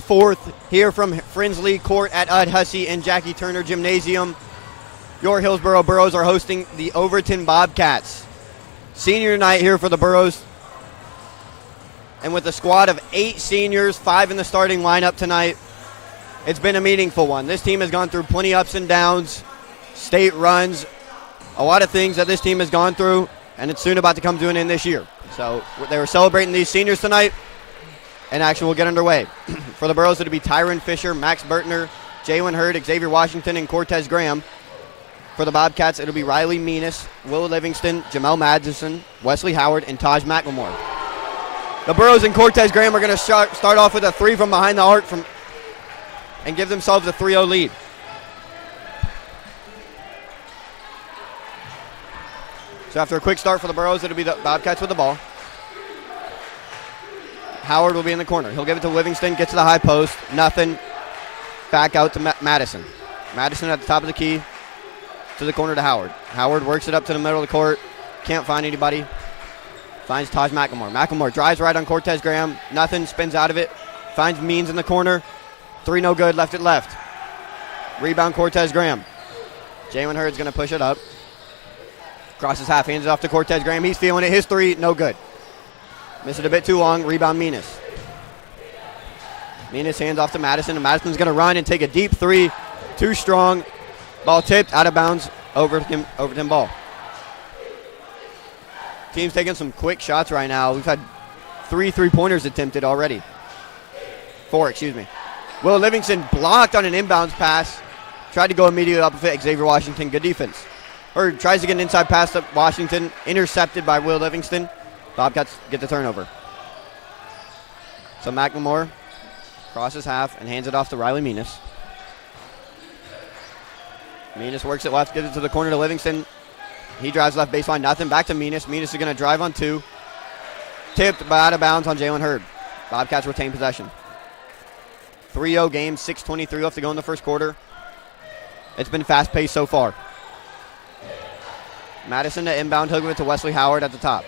4th here from Frensley Court at Hussey and Jackie Turner Gymnasium. Your Hillsboro Burros are hosting the Overton Bobcats. Senior night here for the Burros. And with a squad of 8 seniors, 5 in the starting lineup tonight, it's been a meaningful one. This team has gone through plenty ups and downs, state runs, a lot of things that this team has gone through, and it's soon about to come to an end this year. So they were celebrating these seniors tonight, and action will get underway. For the Burros, it'll be Tyron Fisher, Max Bertner, Jalen Hurd, Xavier Washington, and Cortez Graham. For the Bobcats, it'll be Riley Menis, Will Livingston, Jamel Madison, Wesley Howard, and Taj McLemore. The Burros and Cortez Graham are going to start off with a 3 from behind the arc and give themselves a 3-0 lead. So after a quick start for the Burros, it'll be the Bobcats with the ball. Howard will be in the corner. He'll give it to Livingston, get to the high post, nothing. Back out to Madison. Madison at the top of the key to the corner to Howard. Howard works it up to the middle of the court. Can't find anybody. Finds Taj McLemore. McLemore drives right on Cortez Graham. Nothing, spins out of it. Finds Means in the corner. 3 no good, left it left. Rebound Cortez Graham. Jalen Hurd's going to push it up. Crosses half, hands it off to Cortez Graham. He's feeling it. His 3, no good. Missed it a bit too long. Rebound Menis. Menis hands off to Madison, and Madison's going to run and take a deep 3. Too strong. Ball tipped, out of bounds, Overton ball. Team's taking some quick shots right now. We've had 3 3-pointers attempted already. 4, excuse me. Will Livingston blocked on an inbounds pass. Tried to go immediately up with it. Xavier Washington, good defense. Hurd tries to get an inside pass to Washington. Intercepted by Will Livingston. Bobcats get the turnover. So McLemore crosses half and hands it off to Riley Menis. Menis works it left, gives it to the corner to Livingston. He drives left baseline, nothing. Back to Menis. Menis is going to drive on 2. Tipped, but out of bounds on Jalen Hurd. Bobcats retain possession. 3-0 game, 6:23 left to go in the first quarter. It's been fast-paced so far. Madison to inbound, he'll give it to Wesley Howard at the top.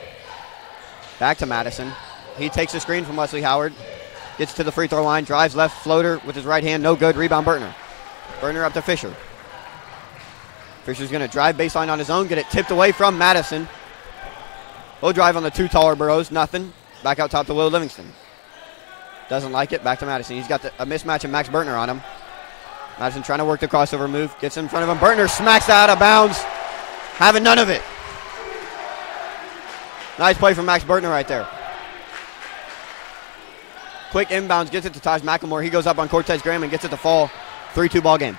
Back to Madison. He takes a screen from Wesley Howard. Gets to the free throw line, drives left, floater with his right hand, no good. Rebound Bertner. Bertner up to Fisher. Fisher's going to drive baseline on his own, get it tipped away from Madison. He'll drive on the 2 taller Burros, nothing. Back out top to Will Livingston. Doesn't like it, back to Madison. He's got a mismatch of Max Bertner on him. Madison trying to work the crossover move, gets in front of him. Bertner smacks that out of bounds. Having none of it. Nice play from Max Bertner right there. Quick inbounds, gets it to Taj McLemore. He goes up on Cortez Graham and gets it to fall. 3-2 ball game.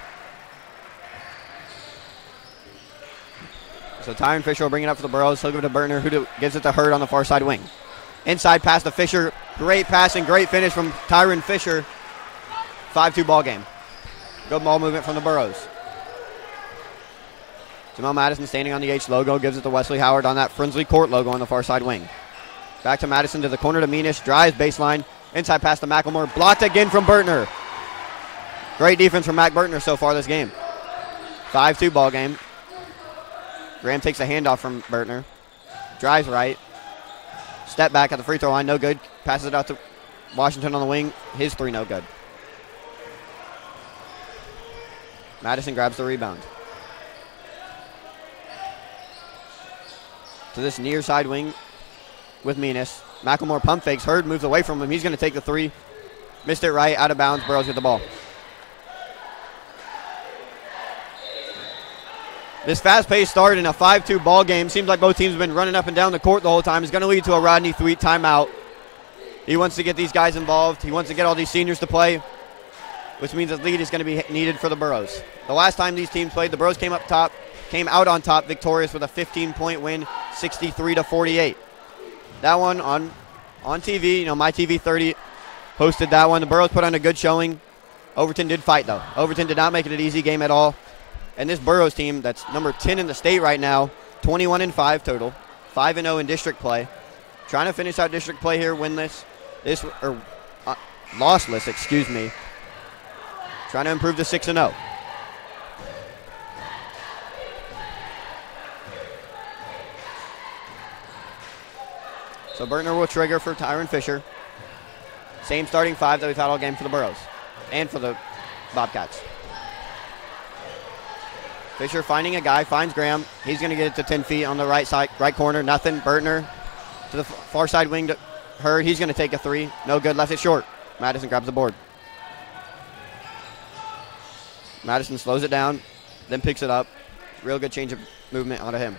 So Tyron Fisher will bring it up for the Burros. He'll give it to Bertner, who gives it to Hurd on the far side wing. Inside pass to Fisher. Great pass and great finish from Tyron Fisher. 5-2 ball game. Good ball movement from the Burros. Jamel Madison standing on the H logo, gives it to Wesley Howard on that Frensley Court logo on the far side wing. Back to Madison to the corner to Menis, drives baseline, inside pass to McLemore, blocked again from Bertner. Great defense from Mac Bertner so far this game. 5-2 ball game. Graham takes a handoff from Bertner, drives right, step back at the free throw line, no good, passes it out to Washington on the wing, his 3 no good. Madison grabs the rebound. To this near side wing with Menis. McLemore pump fakes. Hurd moves away from him. He's going to take the 3. Missed it right, out of bounds. Burros get the ball. This fast-paced start in a 5-2 ball game. Seems like both teams have been running up and down the court the whole time. It's going to lead to a Rodney Thweet timeout. He wants to get these guys involved. He wants to get all these seniors to play, which means a lead is going to be needed for the Burros. The last time these teams played, the Burros came out on top, victorious with a 15-point win, 63-48. That one on TV, My TV 30 hosted that one. The Burros put on a good showing. Overton did fight, though. Overton did not make it an easy game at all. And this Burros team, that's number 10 in the state right now, 21-5 total, 5-0 in district play. Trying to finish out district play here, win lossless, excuse me. Trying to improve to 6-0. So Bertner will trigger for Tyron Fisher. Same starting five that we've had all game for the Burros and for the Bobcats. Fisher finding a guy, finds Graham. He's going to get it to 10 feet on the right side, right corner. Nothing. Burtner to the far side wing to Hurd. He's going to take a three. No good. Left it short. Madison grabs the board. Madison slows it down, then picks it up. Real good change of movement out of him.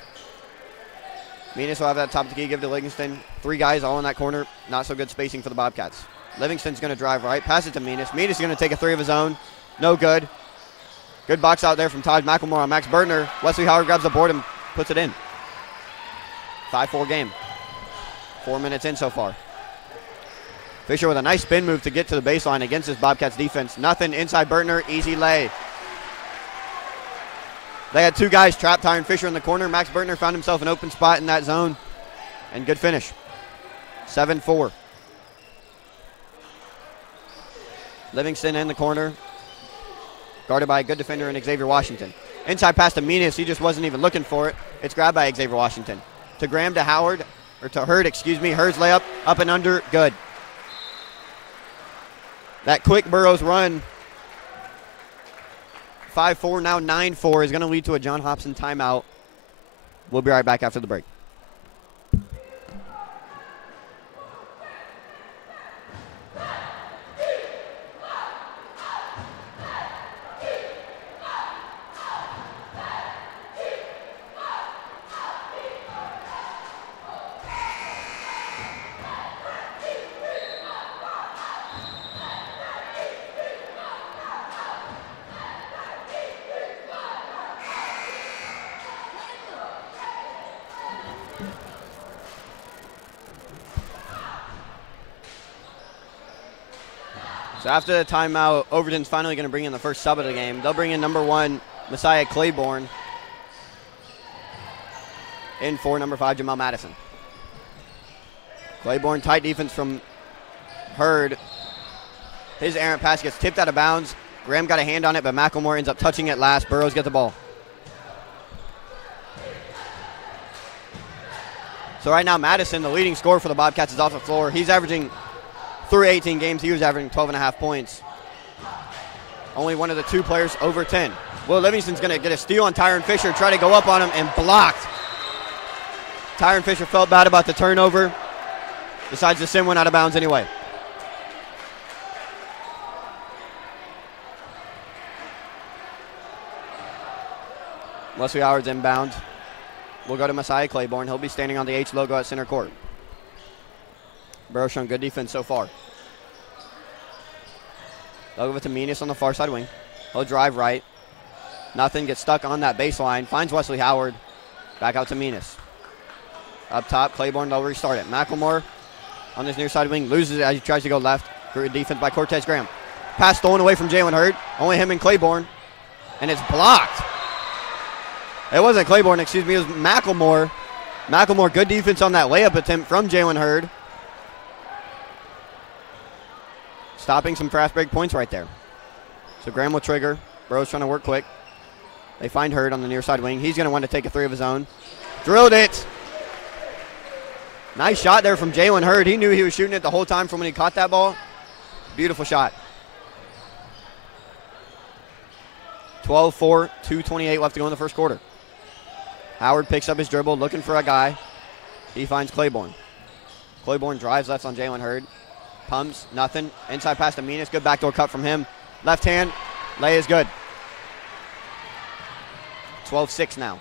Menas will have that top of the key, give to Livingston. Three guys all in that corner. Not so good spacing for the Bobcats. Livingston's going to drive right, pass it to Menas. Menas is going to take a three of his own. No good. Good box out there from Todd McElmore on Max Burtner. Wesley Howard grabs the board and puts it in. 5-4 game. 4 minutes in so far. Fisher with a nice spin move to get to the baseline against this Bobcats defense. Nothing inside Burtner, easy lay. They had two guys trapped, Tyron Fisher in the corner. Max Burtner found himself an open spot in that zone. And good finish. 7-4. Livingston in the corner. Guarded by a good defender in Xavier Washington. Inside pass to Menas. He just wasn't even looking for it. It's grabbed by Xavier Washington. To Graham, to Howard, or to Hurd, excuse me. Hurd's layup, up and under, good. That quick Burros run, 5-4, now 9-4, is going to lead to a John Hobson timeout. We'll be right back after the break. So after the timeout, Overton's finally going to bring in the first sub of the game. They'll bring in number 1, Messiah Claiborne. In for number 5, Jamal Madison. Claiborne, tight defense from Hurd. His errant pass gets tipped out of bounds. Graham got a hand on it, but McElmore ends up touching it last. Burros get the ball. So right now, Madison, the leading scorer for the Bobcats, is off the floor. He's averaging, through 18 games, he was averaging 12.5 points. Only one of the two players over 10. Will Livingston's going to get a steal on Tyron Fisher, try to go up on him, and blocked. Tyron Fisher felt bad about the turnover. Decides to send one out of bounds anyway. Wesley Howard's inbound. We'll go to Messiah Claiborne. He'll be standing on the H logo at center court. Burrows showing good defense so far. They'll give it to Menas on the far side wing. He'll drive right. Nothing, gets stuck on that baseline. Finds Wesley Howard. Back out to Menas. Up top, Claiborne, they'll restart it. McElmore on this near side wing. Loses it as he tries to go left. Good defense by Cortez Graham. Pass stolen away from Jalen Hurd. Only him and Claiborne. And it's blocked. It wasn't Claiborne, excuse me. It was McElmore. McElmore, good defense on that layup attempt from Jalen Hurd. Stopping some fast break points right there. So Graham will trigger. Burrows trying to work quick. They find Hurd on the near side wing. He's going to want to take a three of his own. Drilled it. Nice shot there from Jalen Hurd. He knew he was shooting it the whole time from when he caught that ball. Beautiful shot. 12-4, 2:28 left to go in the first quarter. Howard picks up his dribble, looking for a guy. He finds Claiborne. Claiborne drives left on Jalen Hurd. Pumps, nothing. Inside pass to Menas. Good backdoor cut from him. Left hand, lay is good. 12-6 now.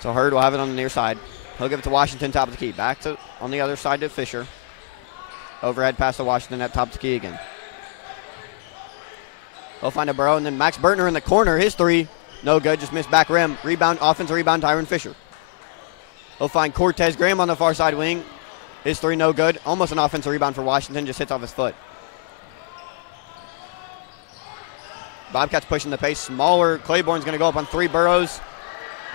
So Hurd will have it on the near side. He'll give it to Washington, top of the key. Back to on the other side to Fisher. Overhead pass to Washington at top of the key again. He'll find a Burrow, and then Max Burtner in the corner. His three, no good, just missed back rim. Rebound, offensive rebound, Tyron Fisher. He'll find Cortez Graham on the far side wing. His three, no good. Almost an offensive rebound for Washington, just hits off his foot. Bobcats pushing the pace. Smaller. Claiborne's going to go up on three. Burrows.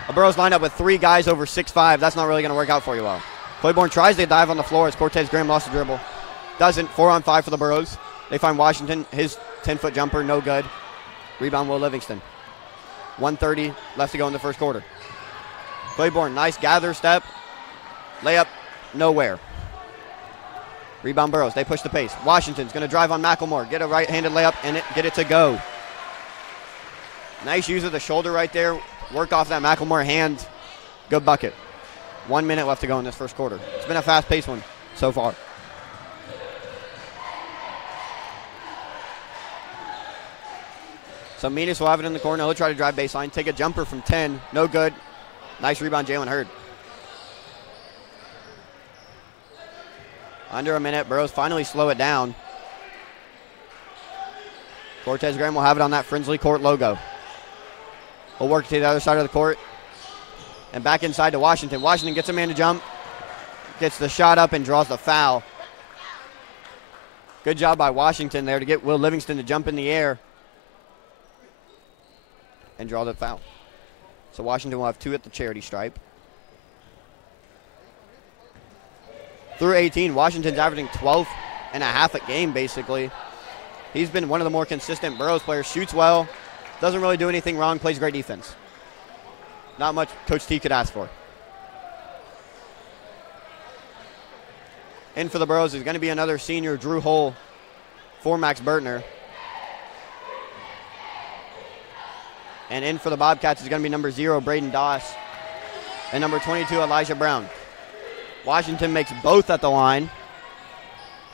A Burrows lineup with three guys over 6'5". That's not really going to work out for you well. Claiborne tries to dive on the floor as Cortez Graham lost the dribble. Doesn't. 4-on-5 for the Burrows. They find Washington. His 10-foot jumper, no good. Rebound, Will Livingston. 1:30 left to go in the first quarter. Claiborne, nice gather step. Layup, nowhere. Rebound Burros. They push the pace. Washington's going to drive on McElmore. Get a right-handed layup and get it to go. Nice use of the shoulder right there. Work off that McElmore hand. Good bucket. 1 minute left to go in this first quarter. It's been a fast-paced one so far. So Menas will have it in the corner. He'll try to drive baseline. Take a jumper from 10. No good. Nice rebound, Jalen Hurd. Under a minute. Burros finally slow it down. Cortez Graham will have it on that Frensley Court logo. He'll work to the other side of the court. And back inside to Washington. Washington gets a man to jump. Gets the shot up and draws the foul. Good job by Washington there to get Will Livingston to jump in the air and draw the foul. So Washington will have 2 at the charity stripe. Through 18, Washington's averaging 12 and a half a game, basically. He's been one of the more consistent Burros players. Shoots well, doesn't really do anything wrong, plays great defense. Not much Coach T could ask for. In for the Burros is going to be another senior, Drew Hull, for Max Bertner. And in for the Bobcats is going to be number 0, Braden Doss, and number 22, Elijah Brown. Washington makes both at the line.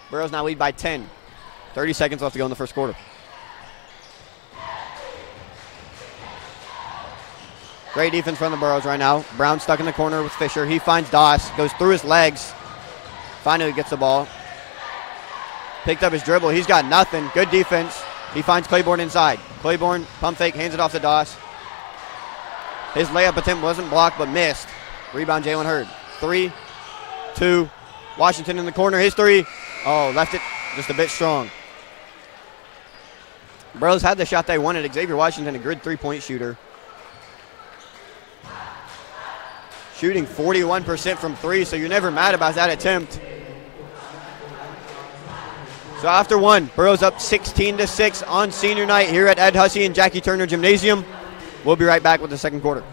Burros now lead by 10. 30 seconds left to go in the first quarter. Great defense from the Burros right now. Brown stuck in the corner with Fisher. He finds Doss, goes through his legs. Finally gets the ball. Picked up his dribble. He's got nothing. Good defense. He finds Claiborne inside. Claiborne, pump fake, hands it off to Doss. His layup attempt wasn't blocked but missed. Rebound, Jalen Hurd. 3, 2, Washington in the corner. His 3. Oh, left it just a bit strong. Burros had the shot they wanted. Xavier Washington, a good 3-point shooter. Shooting 41% from 3, so you're never mad about that attempt. So after 1, Burros up 16-6 on senior night here at Ed Hussey and Jackie Turner Gymnasium. We'll be right back with the second quarter.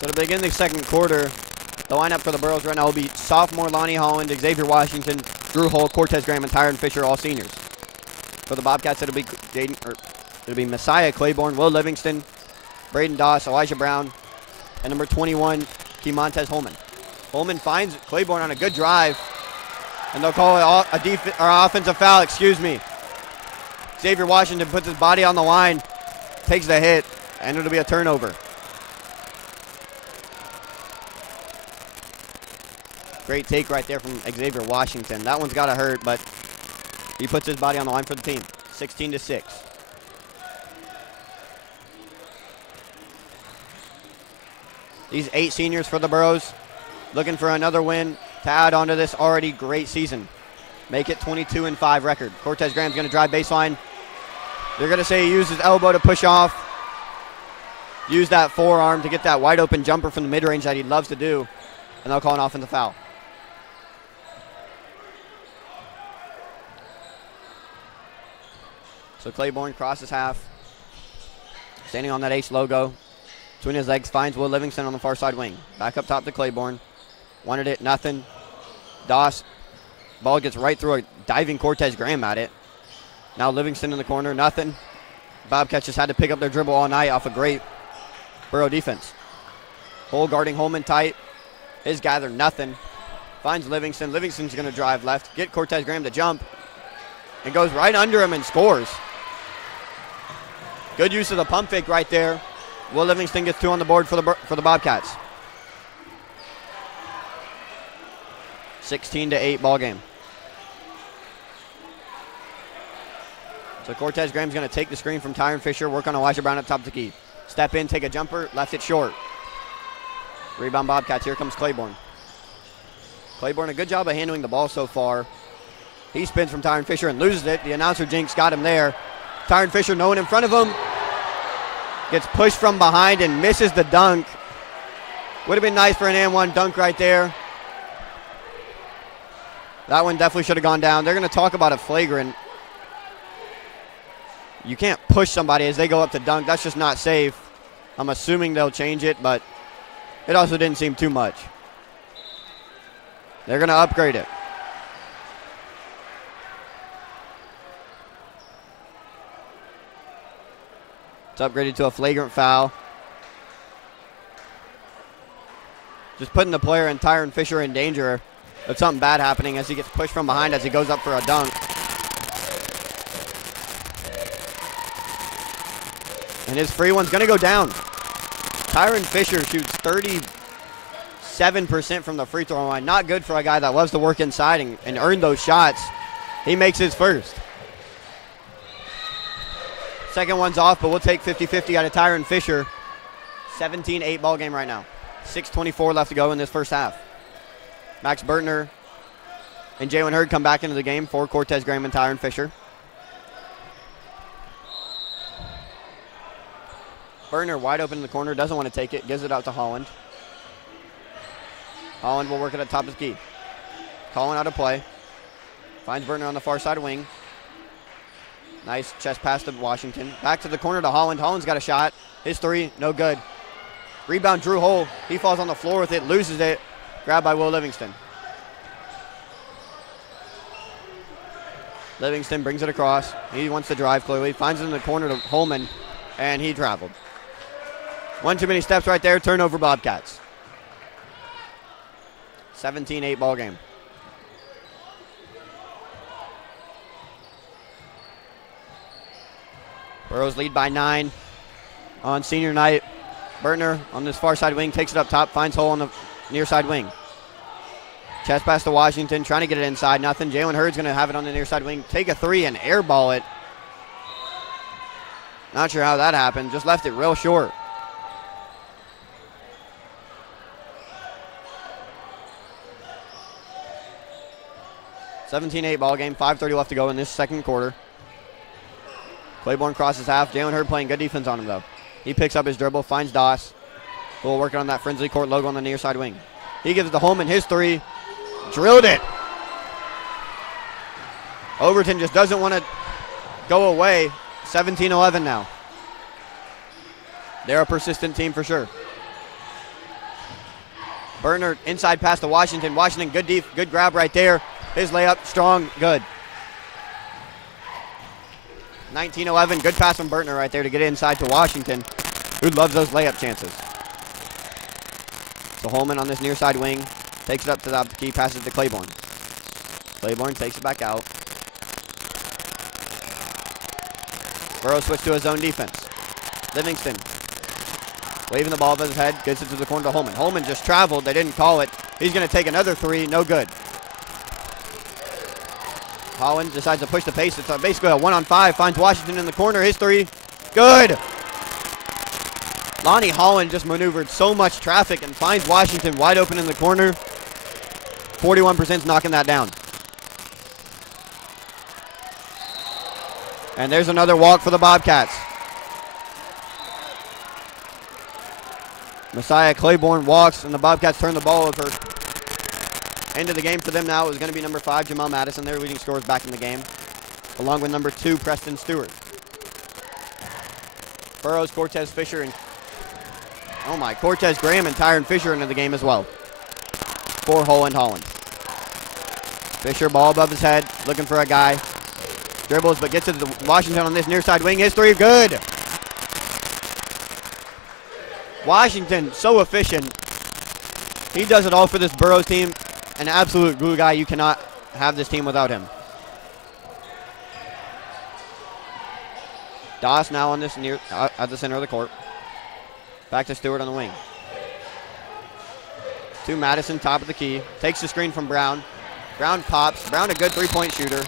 So to begin the second quarter, the lineup for the Burros right now will be sophomore Lonnie Holland, Xavier Washington, Drew Hull, Cortez Graham, and Tyron Fisher, all seniors. For the Bobcats, it'll be Messiah Claiborne, Will Livingston, Braden Doss, Elijah Brown, and number 21, Kemontez Holman. Holman finds Claiborne on a good drive, and they'll call it offensive foul, Xavier Washington puts his body on the line, takes the hit, and it'll be a turnover. Great take right there from Xavier Washington. That one's got to hurt, but he puts his body on the line for the team. 16-6. These 8 seniors for the Burros looking for another win to add on to this already great season. Make it 22-5 record. Cortez Graham's going to drive baseline. They're going to say he used his elbow to push off. Use that forearm to get that wide open jumper from the mid-range that he loves to do. And they'll call an offensive foul. So Claiborne crosses half. Standing on that H logo. Between his legs, finds Will Livingston on the far side wing. Back up top to Claiborne. Wanted it, nothing. Doss. Ball gets right through a diving Cortez Graham at it. Now Livingston in the corner, nothing. Bobcats just had to pick up their dribble all night off a great Burro defense. Hull guarding Holman tight. His gather, nothing. Finds Livingston. Livingston's going to drive left. Get Cortez Graham to jump. And goes right under him and scores. Good use of the pump fake right there. Will Livingston gets 2 on the board for the Bobcats. 16-8 ball game. So Cortez Graham's going to take the screen from Tyron Fisher, work on Elijah Brown up top of the key. Step in, take a jumper, left it short. Rebound Bobcats, here comes Claiborne. Claiborne, a good job of handling the ball so far. He spins from Tyron Fisher and loses it. The announcer jinx got him there. Tyron Fisher, no one in front of him. Gets pushed from behind and misses the dunk. Would have been nice for an and-one dunk right there. That one definitely should have gone down. They're going to talk about a flagrant. You can't push somebody as they go up to dunk. That's just not safe. I'm assuming they'll change it, but it also didn't seem too much. They're going to upgrade it. It's upgraded to a flagrant foul. Just putting the player and Tyron Fisher in danger of something bad happening as he gets pushed from behind as he goes up for a dunk. And his free one's going to go down. Tyron Fisher shoots 37% from the free throw line. Not good for a guy that loves to work inside and earn those shots. He makes his first. Second one's off, but we'll take 50-50 out of Tyron Fisher. 17-8 ball game right now. 6:24 left to go in this first half. Max Bertner and Jalen Hurd come back into the game for Cortez Graham and Tyron Fisher. Bertner wide open in the corner, doesn't want to take it, gives it out to Holland. Holland will work it at top of the key. Calling out a play. Finds Bertner on the far side wing. Nice chest pass to Washington. Back to the corner to Holland. Holland's got a shot. His three, no good. Rebound, Drew Hull. He falls on the floor with it, loses it. Grabbed by Will Livingston. Livingston brings it across. He wants to drive clearly. Finds it in the corner to Holman, and he traveled. One too many steps right there. Turnover Bobcats. 17-8 ball game. Burros lead by 9 on senior night. Bertner on this far side wing takes it up top, finds Hull on the near side wing. Chest pass to Washington, trying to get it inside, nothing. Jalen Hurd's going to have it on the near side wing, take a three and airball it. Not sure how that happened, just left it real short. (17-8) ball game, 5:30 left to go in this second quarter. Claiborne crosses half. Jalen Hurd playing good defense on him, though. He picks up his dribble, finds Doss. We'll working on that Frensley Court logo on the near side wing. He gives it to Holman, his three. Drilled it. Overton just doesn't want to go away. 17-11 now. They're a persistent team for sure. Bertner inside pass to Washington. Washington, good grab right there. His layup, strong, good. 19-11, good pass from Bertner right there to get inside to Washington, who loves those layup chances. So Holman on this near side wing, takes it up to the key, passes to Claiborne. Claiborne takes it back out. Burrows switch to his own defense. Livingston waving the ball above his head, gets it to the corner to Holman. Holman just traveled, they didn't call it. He's going to take another three, no good. Holland decides to push the pace. It's basically a 1-on-5. Finds Washington in the corner. His three. Good. Lonnie Holland just maneuvered so much traffic and finds Washington wide open in the corner. 41% knocking that down. And there's another walk for the Bobcats. Messiah Claiborne walks, and the Bobcats turn the ball over. End of the game for them now is going to be number 5, Jamal Madison, their leading scorers back in the game, along with number 2, Preston Stewart. Burrows, Cortez Fisher, and Cortez Graham and Tyron Fisher into the game as well for Hull and Holland. Fisher, ball above his head, looking for a guy. Dribbles, but gets it to Washington on this near side wing. His three, good. Washington, so efficient. He does it all for this Burrows team. An absolute glue guy. You cannot have this team without him. Doss now on this at the center of the court. Back to Stewart on the wing. To Madison, top of the key. Takes the screen from Brown. Brown pops. Brown a good three-point shooter.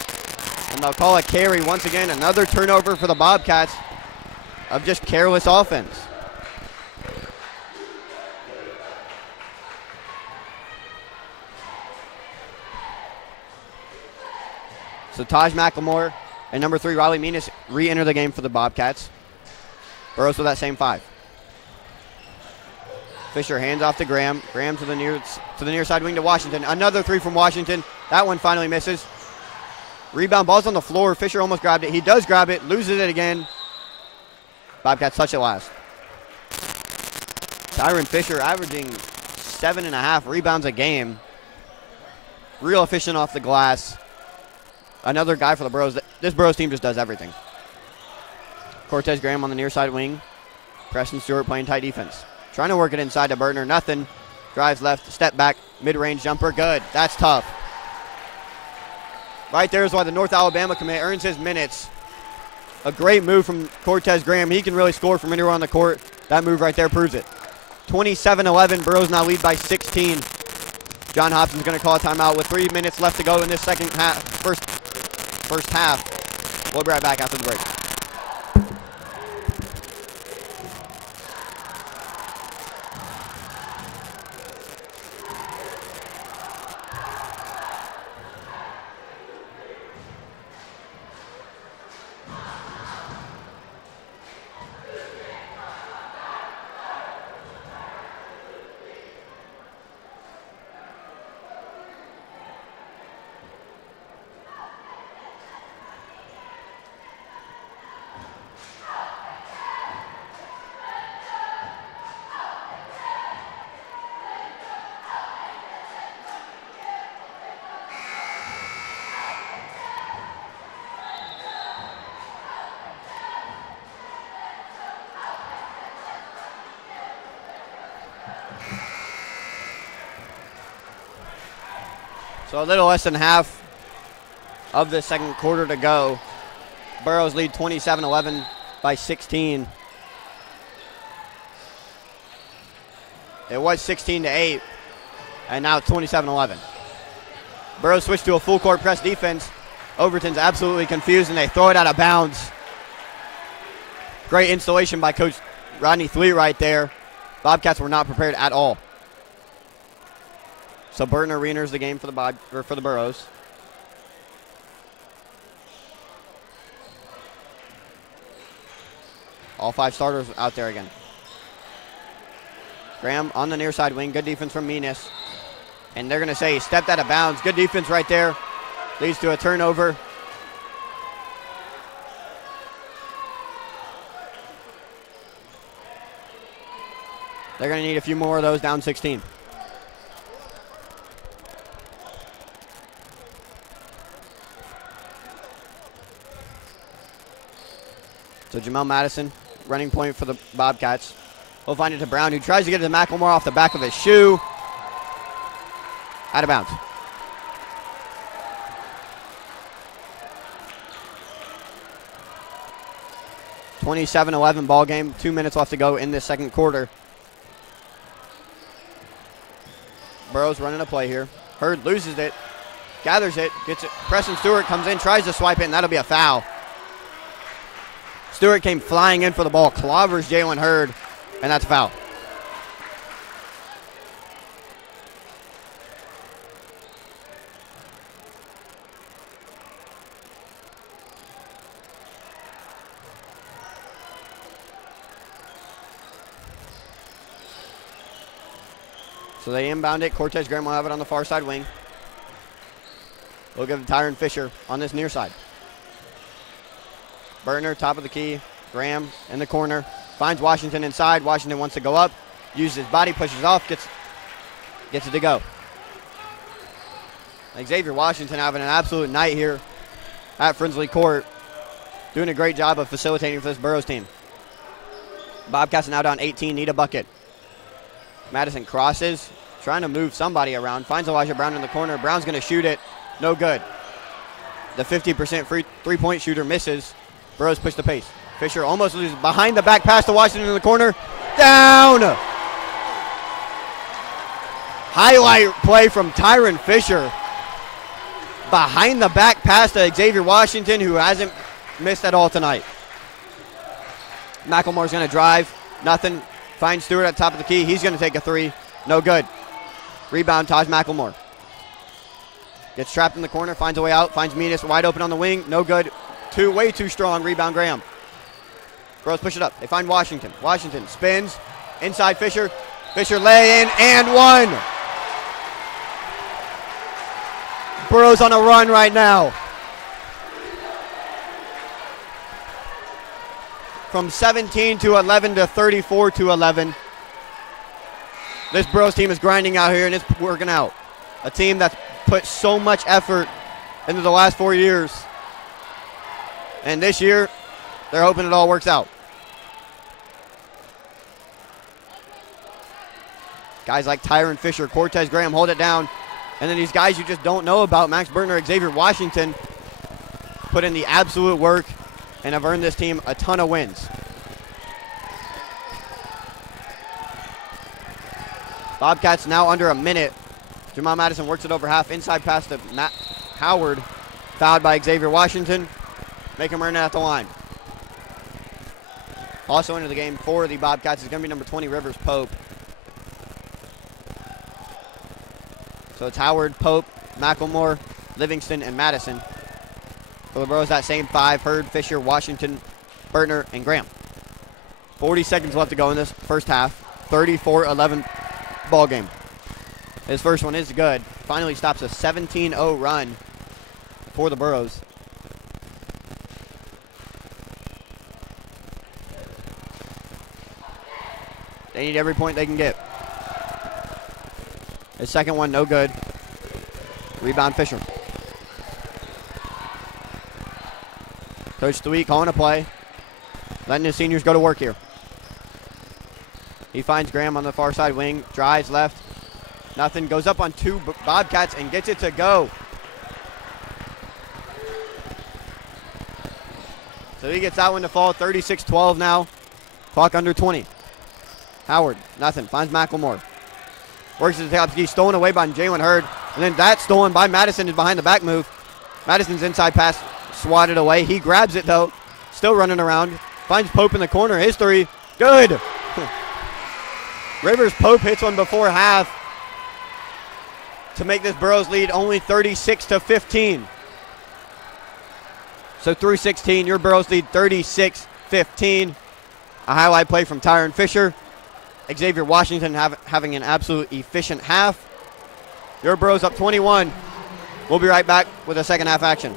And they'll call a carry once again. Another turnover for the Bobcats of just careless offense. So Taj McLemore and number 3 Riley Menas re-enter the game for the Bobcats. Burros with that same 5. Fisher hands off to Graham. Graham to the near side wing to Washington. Another 3 from Washington. That one finally misses. Rebound, ball's on the floor. Fisher almost grabbed it. He does grab it, loses it again. Bobcats touch it last. Tyron Fisher averaging 7.5 rebounds a game. Real efficient off the glass. Another guy for the Burros. This Burros team just does everything. Cortez Graham on the near side wing. Preston Stewart playing tight defense. Trying to work it inside to Burtner. Nothing. Drives left, step back, mid-range jumper. Good. That's tough. Right there is why the North Alabama commit earns his minutes. A great move from Cortez Graham. He can really score from anywhere on the court. That move right there proves it. 27-11. Burros now lead by 16. John Hobson's going to call a timeout with 3 minutes left to go in this second half. First half. We'll be right back after the break. So a little less than half of the second quarter to go. Burros lead 27-11 by 16. It was 16-8, and now it's 27-11. Burros switched to a full court press defense. Overton's absolutely confused, and they throw it out of bounds. Great installation by Coach Rodney Thlee right there. Bobcats were not prepared at all. So Burtner re-enters the game for the Burros. All 5 starters out there again. Graham on the near side wing. Good defense from Menas. And they're going to say he stepped out of bounds. Good defense right there. Leads to a turnover. They're going to need a few more of those down 16. So Jamel Madison, running point for the Bobcats. He'll find it to Brown, who tries to get it to McLemore off the back of his shoe. Out of bounds. (27-11) ball game. 2 minutes left to go in this second quarter. Burros running a play here. Hurd loses it, gathers it, gets it. Preston Stewart comes in, tries to swipe it, and that'll be a foul. Stewart came flying in for the ball, clobbers Jalen Hurd, and that's a foul. So they inbound it. Cortez Graham will have it on the far side wing. We'll give it to Tyron Fisher on this near side. Burtner, top of the key. Graham in the corner. Finds Washington inside. Washington wants to go up. Uses his body, pushes off, gets it to go. Xavier Washington having an absolute night here at Frensley Court. Doing a great job of facilitating for this Burros team. Bobcats now down 18, need a bucket. Madison crosses, trying to move somebody around. Finds Elijah Brown in the corner. Brown's going to shoot it. No good. The 50% free three-point shooter misses. Burros push the pace. Fisher almost loses behind the back pass to Washington in the corner. Down! Highlight play from Tyron Fisher. Behind the back pass to Xavier Washington, who hasn't missed at all tonight. McElmore's going to drive. Nothing. Finds Stewart at the top of the key. He's going to take a three. No good. Rebound, Taj McElmore. Gets trapped in the corner, finds a way out, finds Menas wide open on the wing. No good. Way too strong. Rebound, Graham. Burros push it up. They find Washington. Washington spins. Inside Fisher. Fisher lay in and one. Burros on a run right now. From 17 to 11 to 34 to 11. This Burros team is grinding out here and it's working out. A team that's put so much effort into the last 4 years. And this year, they're hoping it all works out. Guys like Tyron Fisher, Cortez Graham hold it down. And then these guys you just don't know about, Max Bertner, Xavier Washington, put in the absolute work and have earned this team a ton of wins. Bobcats now under a minute. Jamal Madison works it over half. Inside pass to Matt Howard. Fouled by Xavier Washington. Make him earn it at the line. Also into the game for the Bobcats is going to be number 20, Rivers Pope. So it's Howard, Pope, McElmore, Livingston, and Madison. For the Burros, that same five: Hurd, Fisher, Washington, Bertner, and Graham. 40 seconds left to go in this first half. 34-11 ball game. His first one is good. Finally stops a 17-0 run for the Burros. They need every point they can get. His second one, no good. Rebound, Fisher. Coach Thweet calling a play. Letting his seniors go to work here. He finds Graham on the far side wing. Drives left. Nothing. Goes up on two Bobcats and gets it to go. So he gets that one to fall. 36-12 now. Clock under 20. Howard, nothing. Finds McElmore. Works to the top key. Stolen away by Jalen Hurd. And then that's stolen by Madison is behind the back move. Madison's inside pass swatted away. He grabs it though. Still running around. Finds Pope in the corner. His three. Good. Rivers Pope hits one before half to make this Burros lead only 36-15. So through 16, your Burros lead 36-15. A highlight play from Tyron Fisher. Xavier Washington having an absolute efficient half. Your Burros up 21. We'll be right back with a second half action.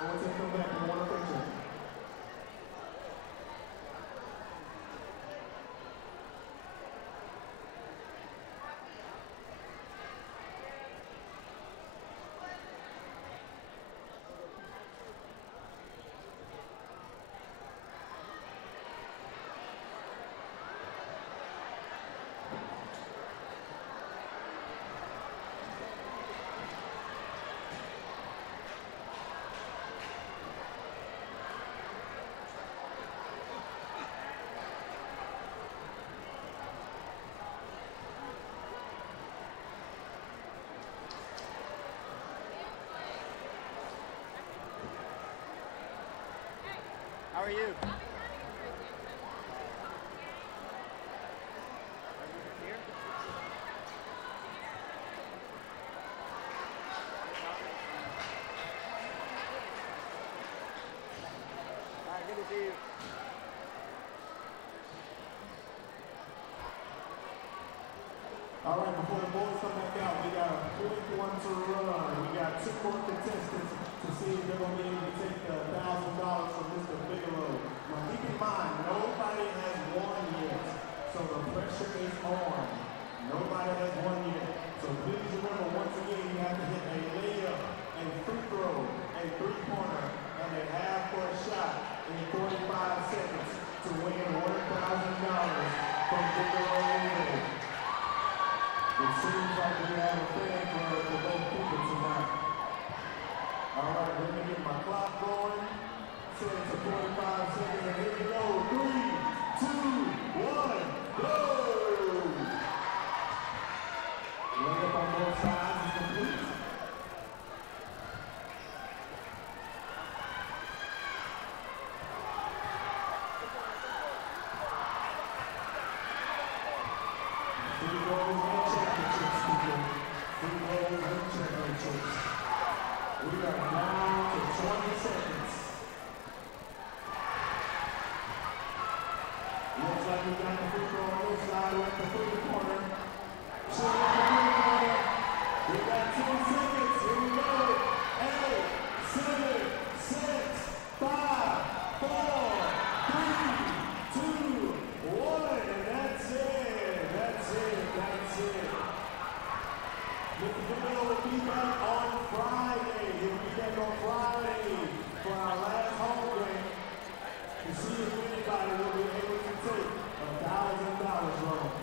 Overton All right, before the boys come back out, we got a quick one to run. We got 2 more contestants to see if they're going to be able to take the $1,000 from Mr. Bigelow. Now keep in mind, nobody has won yet, so the pressure is on. Nobody has won yet. So please remember, once again, you have to hit a layup, a free throw, a three-pointer, and a half-court shot in 45 seconds to win $1,000 from Bigelow. It seems like we have a fan club for both people tonight. All right, let me get my clock going. Set it to 45 seconds, and here we go. 3, 2, 1, go! Layup on both sides is complete. Free throws and championships, people. Free throws and championships. We are down to 20 seconds. Looks like we got the free throw on this side. We're at the free corner. Shooting at the free corner. We got 10 seconds. Here we go. 8, 7, 6, 5, 4, 3, 2, 1. And that's it. That's it. Mr. Bigelow will be back on Friday. He'll be back on Friday for our last home game to see if anybody will be able to take $1,000 from him.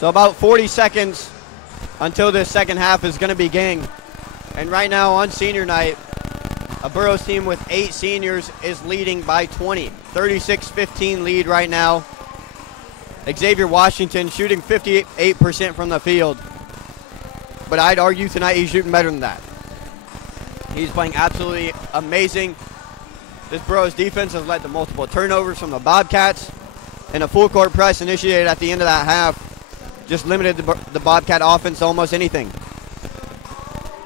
So about 40 seconds until this second half is going to begin. And right now on senior night, a Burros team with 8 seniors is leading by 20. 36-15 lead right now. Xavier Washington shooting 58% from the field. But I'd argue tonight he's shooting better than that. He's playing absolutely amazing. This Burros defense has led to multiple turnovers from the Bobcats. And a full court press initiated at the end of that half just limited the Bobcat offense to almost anything.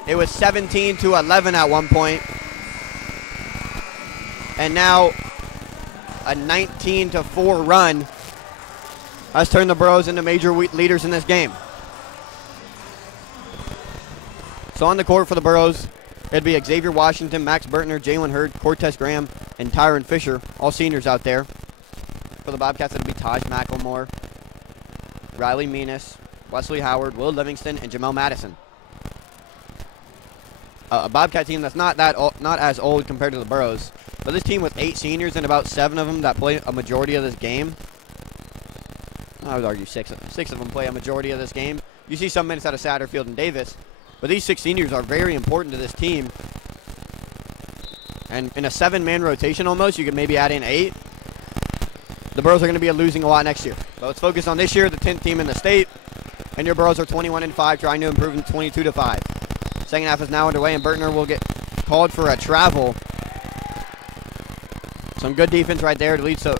It was 17-11 at one point. And now a 19-4 run has turned the Burros into major leaders in this game. So on the court for the Burros, it'd be Xavier Washington, Max Bertner, Jalen Hurd, Cortez Graham, and Tyron Fisher, all seniors out there. For the Bobcats, it'll be Taj McElmore, Riley Menas, Wesley Howard, Will Livingston, and Jamel Madison. A Bobcat team that's not as old compared to the Burros, but this team with 8 seniors and about 7 of them that play a majority of this game. I would argue 6 of them play a majority of this game. You see some minutes out of Satterfield and Davis, but these 6 seniors are very important to this team. And in a 7-man rotation almost, you could maybe add in 8. The Burros are going to be losing a lot next year. But let's focus on this year, the 10th team in the state. And your Burros are 21-5, trying to improve them 22-5. Second half is now underway, and Bertner will get called for a travel. Some good defense right there to lead to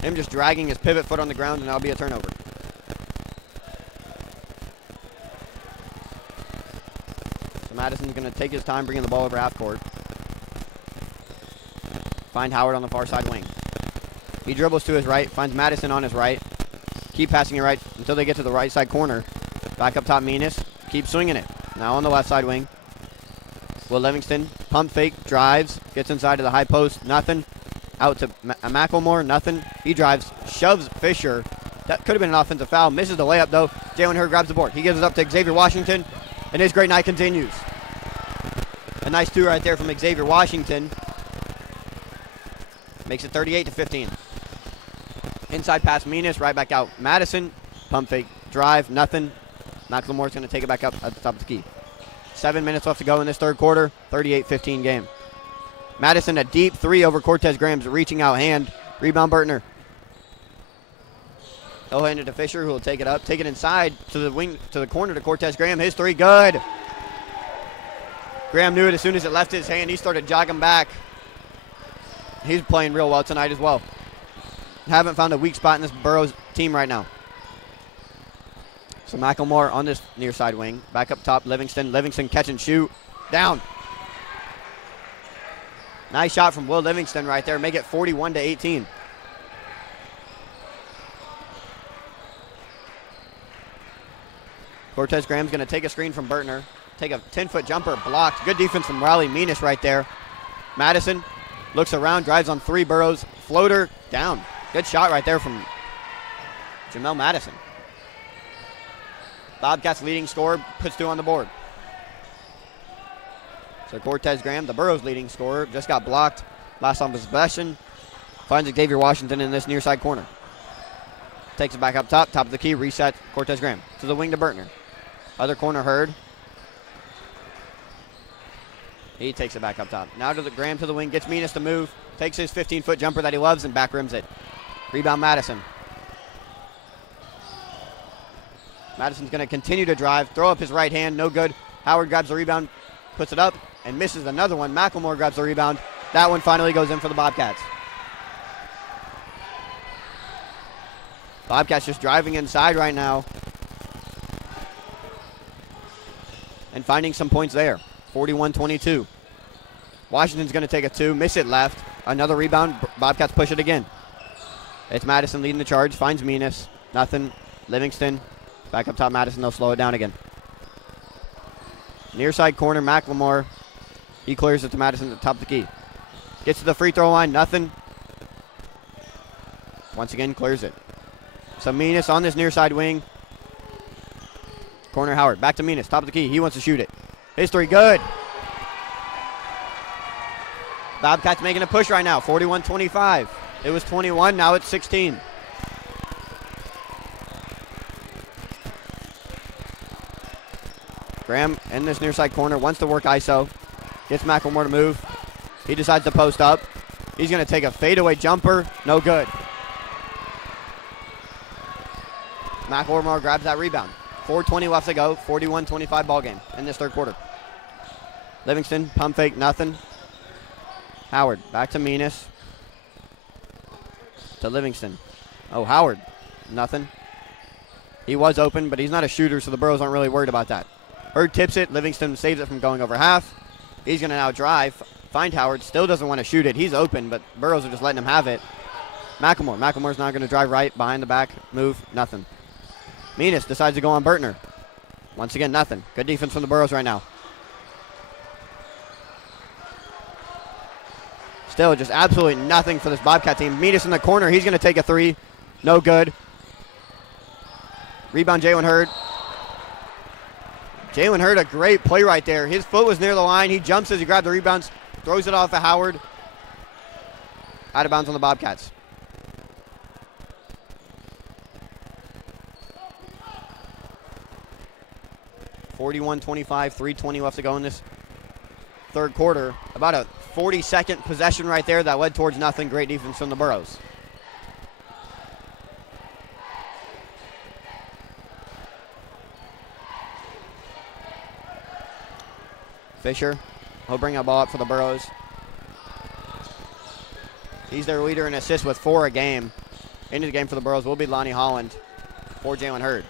him just dragging his pivot foot on the ground, and that'll be a turnover. So Madison's going to take his time bringing the ball over half court. Find Howard on the far side wing. He dribbles to his right, finds Madison on his right. Keep passing it right until they get to the right side corner. Back up top, Menas. Keep swinging it. Now on the left side wing. Will Livingston, pump fake, drives, gets inside to the high post, nothing. Out to McElmore, nothing. He drives, shoves Fisher. That could have been an offensive foul. Misses the layup, though. Jalen Hurd grabs the board. He gives it up to Xavier Washington, and his great night continues. A nice 2 right there from Xavier Washington. Makes it 38-15. Inside pass, Menas, right back out. Madison, pump fake, drive, nothing. McLemore's going to take it back up at the top of the key. 7 minutes left to go in this third quarter. 38-15 game. Madison, a deep 3 over Cortez Graham's reaching out hand. Rebound, Bertner. He'll hand it to Fisher, who will take it up. Take it inside to the wing, to the corner to Cortez Graham. His 3, good. Graham knew it as soon as it left his hand. He started jogging back. He's playing real well tonight as well. Haven't found a weak spot in this Burros team right now. So McElmore on this near side wing. Back up top, Livingston. Livingston catch and shoot. Down. Nice shot from Will Livingston right there. Make it 41-18. Cortez Graham's going to take a screen from Bertner. Take a 10-foot jumper, blocked. Good defense from Riley Menas right there. Madison looks around, drives on 3 Burros. Floater, down. Good shot right there from Jamel Madison. Bobcats leading scorer, puts 2 on the board. So Cortez Graham, the Burros leading scorer, just got blocked last on possession. Finds Xavier Washington in this near side corner. Takes it back up top of the key, reset Cortez Graham. To the wing to Bertner. Other corner Hurd. He takes it back up top. Now to the Graham to the wing, gets Menas to move. Takes his 15-foot jumper that he loves and back rims it. Rebound Madison. Madison's going to continue to drive, throw up his right hand, no good. Howard grabs the rebound, puts it up, and misses another one. McElmore grabs the rebound. That one finally goes in for the Bobcats. Bobcats just driving inside right now and finding some points there. 41-22. Washington's going to take a 2, miss it left. Another rebound. Bobcats push it again. It's Madison leading the charge. Finds Menas. Nothing. Livingston. Back up top, Madison. They'll slow it down again. Near side corner, McLemore. He clears it to Madison at the top of the key. Gets to the free throw line. Nothing. Once again, clears it. So Menas on this near side wing. Corner Howard. Back to Menas. Top of the key. He wants to shoot it. His 3, good. Bobcats making a push right now. 41-25. It was 21. Now it's 16. Graham in this near side corner, wants to work ISO. Gets McLemore to move. He decides to post up. He's going to take a fadeaway jumper. No good. McLemore grabs that rebound. 4:20 left to go. 41-25 ball game in this third quarter. Livingston, pump fake, nothing. Howard, back to Menas. To Livingston. Oh, Howard, nothing. He was open, but he's not a shooter, so the Burros aren't really worried about that. Hurd tips it. Livingston saves it from going over half. He's going to now drive, find Howard. Still doesn't want to shoot it. He's open, but Burros are just letting him have it. McLemore's not going to drive right, behind the back, move, nothing. Menas decides to go on Burtner. Once again, nothing. Good defense from the Burros right now. Still just absolutely nothing for this Bobcat team. Menas in the corner. He's going to take a three. No good. Rebound, Jalen Hurd. Jalen Hurd, a great play right there. His foot was near the line. He jumps as he grabs the rebounds, throws it off of Howard. Out of bounds on the Bobcats. (41-25), 3:20 left to go in this third quarter. About a 40-second possession right there that led towards nothing. Great defense from the Burros. Fisher, he'll bring that ball up for the Burros. He's their leader in assists with 4 a game. Into the game for the Burros will be Lonnie Holland for Jalen Hurd.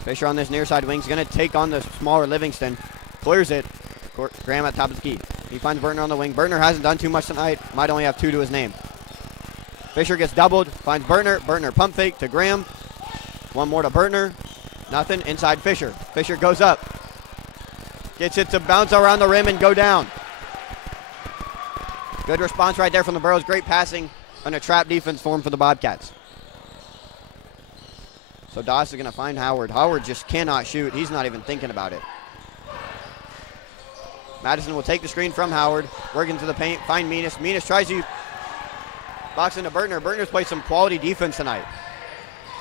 Fisher on this near side wing is going to take on the smaller Livingston. Clears it. Graham at top of the key. He finds Burtner on the wing. Burtner hasn't done too much tonight. Might only have 2 to his name. Fisher gets doubled. Finds Burtner. Burtner pump fake to Graham. One more to Burtner. Nothing. Inside Fisher. Fisher goes up. Gets it to bounce around the rim and go down. Good response right there from the Burros. Great passing and a trap defense form for the Bobcats. So Doss is going to find Howard. Howard just cannot shoot. He's not even thinking about it. Madison will take the screen from Howard. Work into the paint. Find Menas. Menas tries to box into Burtner. Burtner's played some quality defense tonight.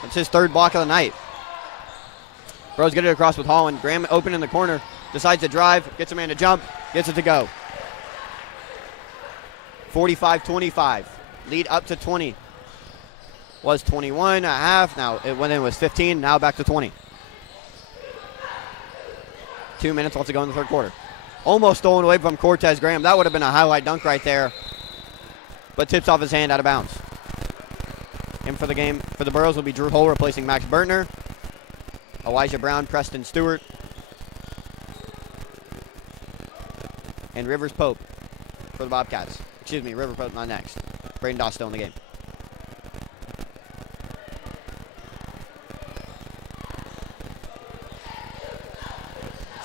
That's his 3rd block of the night. Burros get it across with Holland. Graham open in the corner. Decides to drive. Gets a man to jump. Gets it to go. 45-25. Lead up to 20. Was 21 and a half. Now it went in, was 15. Now back to 20. 2 minutes left to go in the third quarter. Almost stolen away from Cortez Graham. That would have been a highlight dunk right there. But tips off his hand out of bounds. In for the game for the Burros will be Drew Hull replacing Max Burtner. Elijah Brown, Preston Stewart. And Rivers Pope for the Bobcats. Excuse me, River Pope not next. Braden Doss still in the game.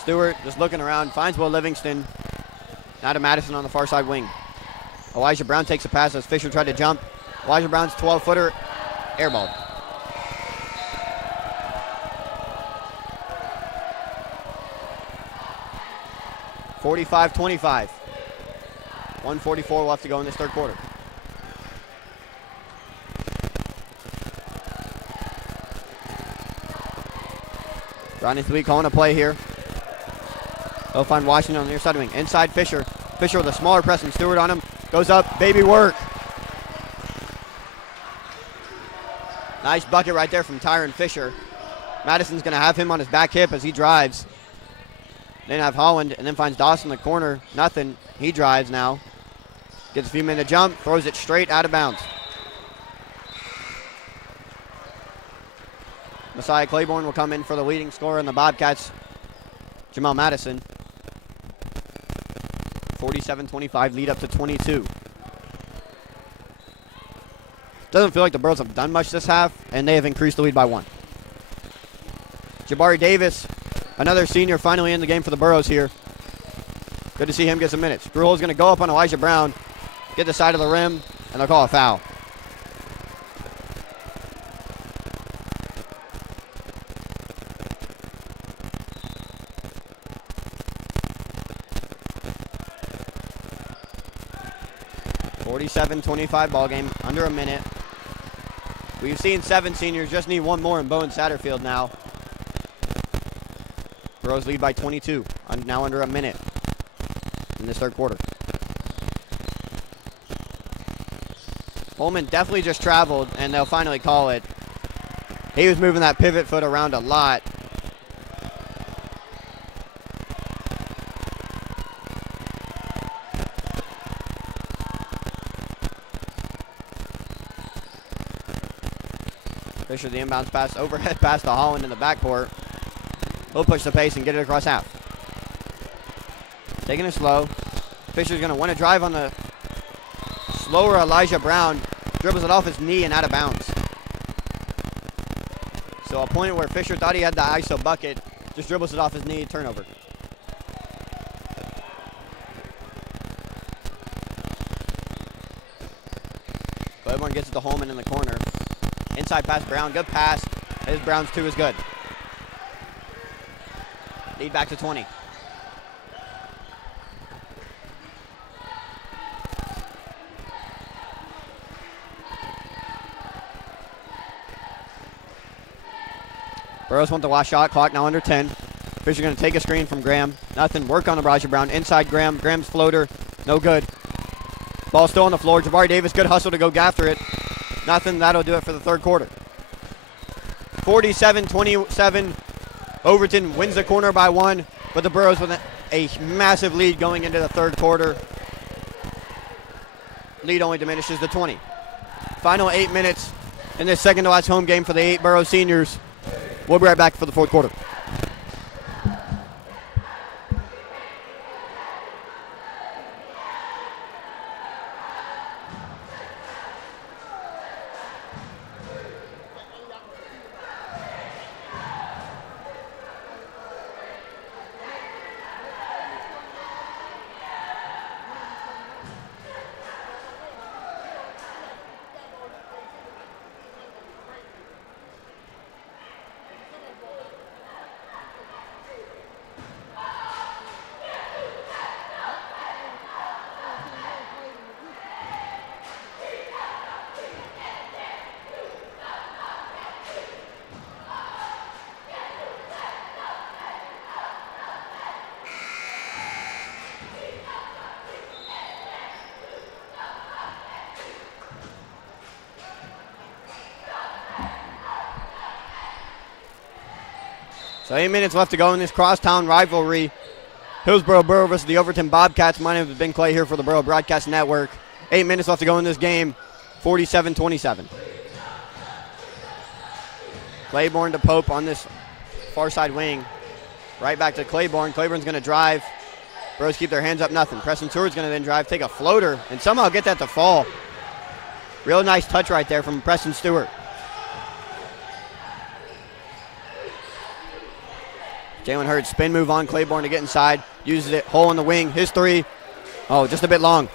Stewart just looking around, finds Will Livingston. Now to Madison on the far side wing. Elijah Brown takes a pass as Fisher tried to jump. Elijah Brown's 12-footer, airball. (45-25). 1:44 left to go in this third quarter. Ronnie Thwee calling a play here. They'll find Washington on the near side wing. Inside Fisher. Fisher with a smaller Preston Stewart on him. Goes up, baby work. Nice bucket right there from Tyron Fisher. Madison's going to have him on his back hip as he drives. Then have Holland and then finds Dawson in the corner. Nothing. He drives now. Gets a few men to jump. Throws it straight out of bounds. Messiah Claiborne will come in for the leading scorer in the Bobcats, Jamal Madison. 47-25, lead up to 22. Doesn't feel like the Burros have done much this half, and they have increased the lead by 1. Jabari Davis, another senior, finally in the game for the Burros here. Good to see him get some minutes. Drew Hull's going to go up on Elijah Brown, get the side of the rim, and they'll call a foul. (47-25) ball game, under a minute. We've seen 7 seniors, just need 1 more in Bowen Satterfield now. Burros lead by 22. Now under a minute in this third quarter. Holman definitely just traveled, and they'll finally call it. He was moving that pivot foot around a lot. Fisher the inbounds pass, overhead pass to Holland in the backcourt. He'll push the pace and get it across half. Taking it slow. Fisher's going to want to drive on the slower Elijah Brown. Dribbles it off his knee and out of bounds. So a point where Fisher thought he had the ISO bucket, just dribbles it off his knee, turnover. Claiborne gets it to Holman in the corner. Inside pass, Brown, good pass. His Brown's two is good. Lead back to 20. Burros want the last shot, clock now under 10. Fisher going to take a screen from Graham. Nothing, work on Elijah Brown. Inside Graham, Graham's floater, no good. Ball still on the floor. Jabari Davis, good hustle to go after it. Nothing, that'll do it for the third quarter. 47-27, Overton wins the corner by 1, but the Burros with a massive lead going into the third quarter. Lead only diminishes to 20. Final 8 minutes in this second to last home game for the 8 Burros seniors. We'll be right back for the fourth quarter. So 8 minutes left to go in this crosstown rivalry. Hillsboro Burro versus the Overton Bobcats. My name is Ben Clay here for the Burro Broadcast Network. 8 minutes left to go in this game. 47-27. Claiborne to Pope on this far side wing. Right back to Claiborne. Claiborne's going to drive. Burros keep their hands up, nothing. Preston Seward's going to then drive, take a floater, and somehow get that to fall. Real nice touch right there from Preston Stewart. Jalen Hurd spin move on Claiborne to get inside. Uses it, hole in the wing. His three. Oh, just a bit long.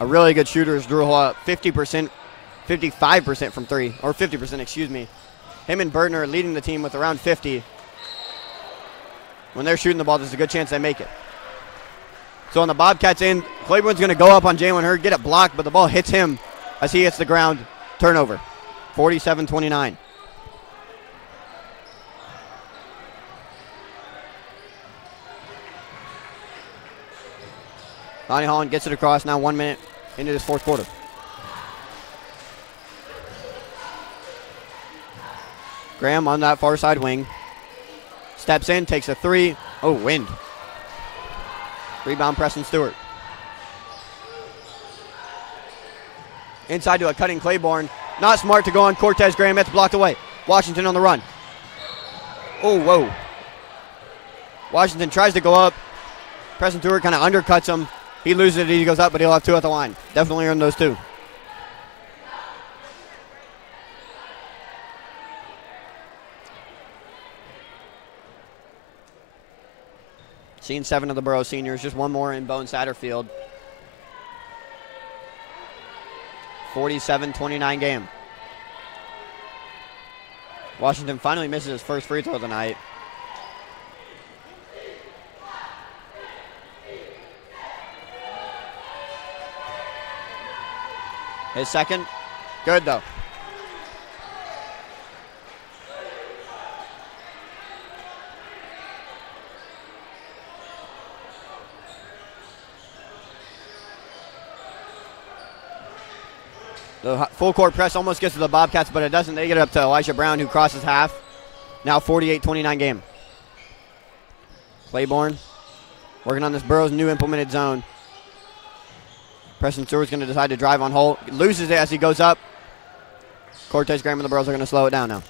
A really good shooter is Drew Hall. 50%, 55% from three. Or 50%, excuse me. Him and Burton are leading the team with around 50. When they're shooting the ball, there's a good chance they make it. So on the Bobcats end, Claiborne's going to go up on Jalen Hurd, get it blocked, but the ball hits him as he hits the ground. Turnover. 47-29. Lonnie Holland gets it across, now 1 minute into this fourth quarter. Graham on that far side wing. Steps in, takes a three. Oh, wind. Rebound, Preston Stewart. Inside to a cutting Claiborne. Not smart to go on Cortez Graham. That's blocked away. Washington on the run. Oh, whoa. Washington tries to go up. Preston Stewart kind of undercuts him. He loses it, he goes up, but he'll have two at the line. Definitely earned those two. Seeing 7 of the Burros seniors, just one more in Bone Satterfield. 47-29 game. Washington finally misses his first free throw of the night. His second, good though. The full court press almost gets to the Bobcats, but it doesn't. They get it up to Elisha Brown, who crosses half. Now 48-29 game. Claiborne working on this Burros new implemented zone. Preston Stewart's going to decide to drive on Holt. Loses it as he goes up. Cortez Graham and the Burros are going to slow it down now.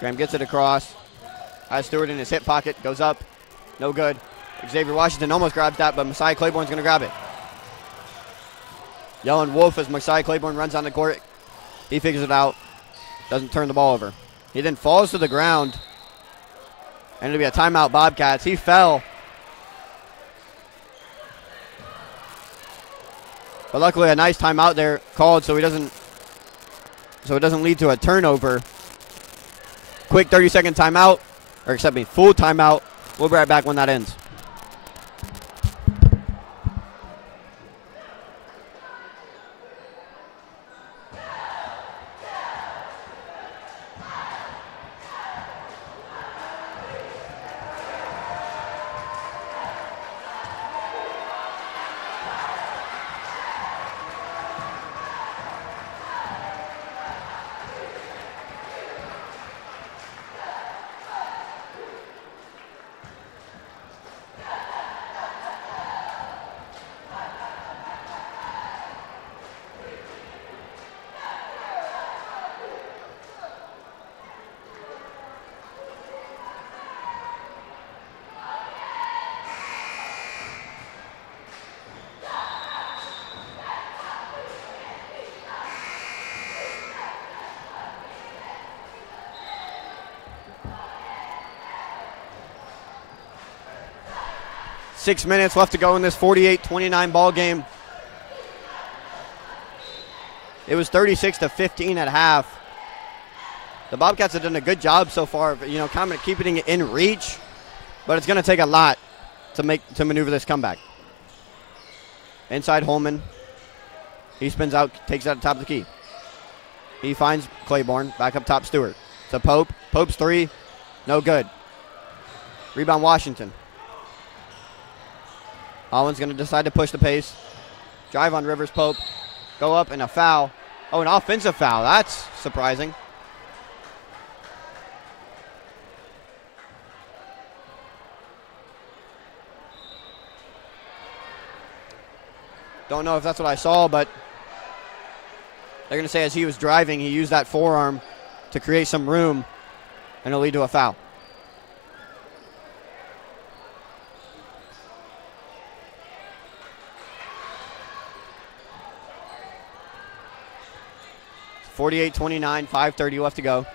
Graham gets it across. Has Stewart in his hip pocket. Goes up. No good. Xavier Washington almost grabs that, but Messiah Claiborne's going to grab it. Yelling wolf as Messiah Claiborne runs on the court. He figures it out. Doesn't turn the ball over. He then falls to the ground. And it'll be a timeout Bobcats. He fell. But luckily a nice timeout there called so it doesn't lead to a turnover. Quick 30-second timeout. Or full timeout. We'll be right back when that ends. 6 minutes left to go in this 48-29 ball game. It was 36-15 at half. The Bobcats have done a good job so far, kind of keeping it in reach, but it's going to take a lot to maneuver this comeback. Inside Holman. He spins out, takes it at the top of the key. He finds Claiborne, back up top Stewart. To Pope. Pope's three, no good. Rebound Washington. Holland's going to decide to push the pace. Drive on Rivers Pope. Go up and a foul. Oh, an offensive foul. That's surprising. Don't know if that's what I saw, but they're going to say as he was driving, he used that forearm to create some room, and it'll lead to a foul. It's 48-29, 5:30 left to go.